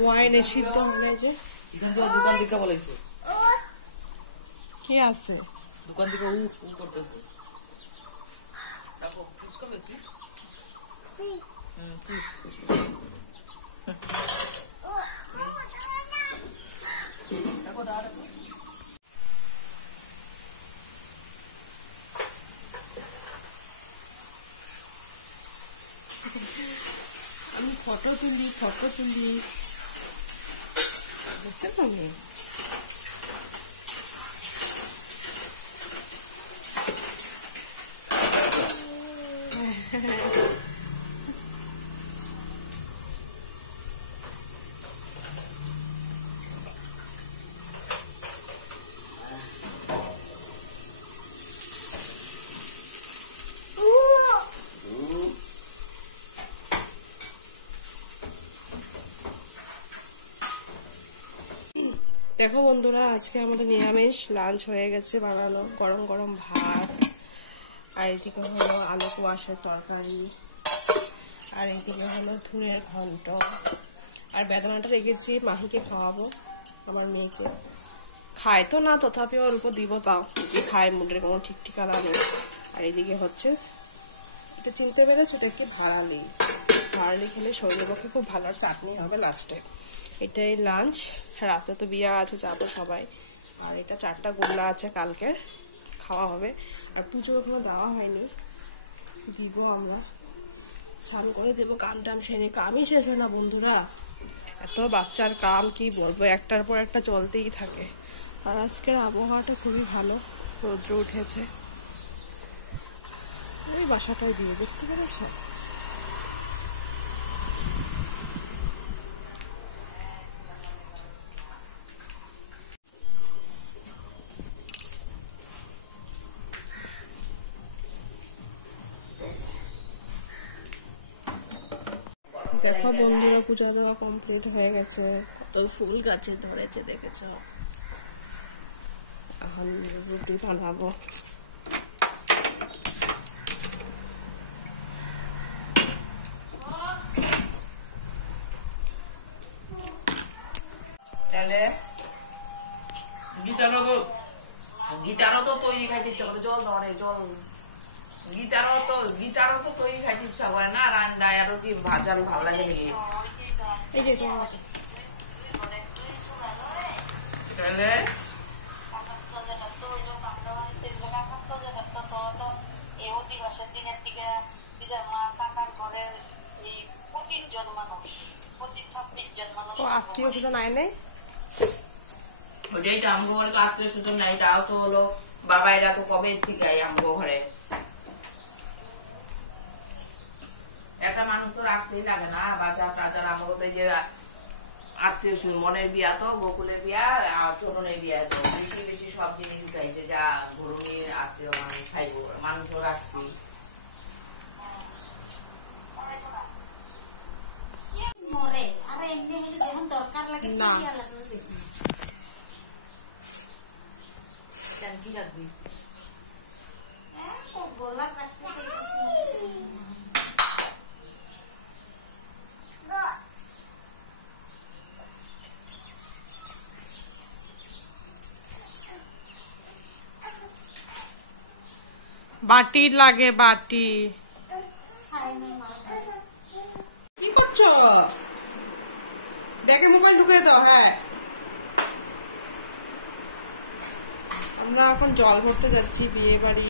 বয়নে সিদ্ধ হয়ে যে এখান থেকে দোকান দিকে বলেছে কি আছে দোকান থেকে উ করতেছে দেখো ফুচকা বেশি দেখো দাঁড়া আমি ফটো তুলি বুঝতে পারলি দেখো বন্ধুরা, আজকে আমাদের নিরামিষ লাঞ্চ হয়ে গেছে বানানো। গরম গরম ভাত, আর এদিকে হলো আলু কুয়াশার তরকারি, আর এদিকে হলো ধুনের ঘন্ট, আর বেদানাটা রেখেছি মাহিকে খাওয়াবো, আমার মেয়েকে। খায় তো না, তথাপি ওর উপর দিব, তাও যে খায় মুডের কোনো ঠিক ঠিকানা নেই। আর এদিকে হচ্ছে এটা চিনতে পেরেছো, এটা একটু ভাড়ালি খেলে শরীরের পক্ষে খুব ভালো। চাটনি হবে লাস্টে। এটাই লাঞ্চ। রাতে তো বিয়ে আছে, যাবো সবাই। আর এটা 4টা গোল্লা আছে, কালকের খাওয়া হবে। আর পুজো এখনো দেওয়া হয়নি, দিব আমরা। স্নান করে দেবো, কাম টাম সেরে। কামই শেষ হয় না বন্ধুরা, এত বাচ্চার কাম কি বলবো, একটার পর একটা চলতেই থাকে। আর আজকের আবহাওয়াটা খুবই ভালো, রৌদ্র উঠেছে। এই বাসাটাই দিয়ে দেখতে পেরেছো। দেখো বন্ধুরা, পূজা দেওয়া কমপ্লিট হয়ে গেছে। কত ফুল গাছে ধরেছে দেখেছ। এখন রুটি বানাবো। তাহলে গিটারও তো তৈরি খাইতে ইচ্ছা করে, জল ধরে জল। গিটারও তো তৈরি খাইতে ইচ্ছা করে না, রান্নায় আরো কি ভাজাল ভালো লাগে নাকি? এই যে তাহলে আত্মীয় স্বজন আয় নাই, ওইটাই তো আমগো ঘরে আত্মীয় স্বজন নাই। তাও তো হলো বাবা এরা তো কবে থেকে আমগো ঘরে। একটা মানুষ তো রাখতেই লাগে না, বাজার টাজার। আমাকে তো যে আত্মীয় স্বজন, মনের বিয়া তো, গোকুলের বিয়া আর চরণের বিয়া, তো বেশি বেশি সব জিনিস উঠাইছে, যা ঘরুণীর আত্মীয় মানুষ খাইব, মানুষও রাখছি। না কি লাগবে? বাটি লাগে, বাটি। কি করছো? দেখে মোবাইল ঢুকে দাও। হ্যাঁ, আমরা এখন জল ভরতে যাচ্ছি বিয়ে বাড়ি।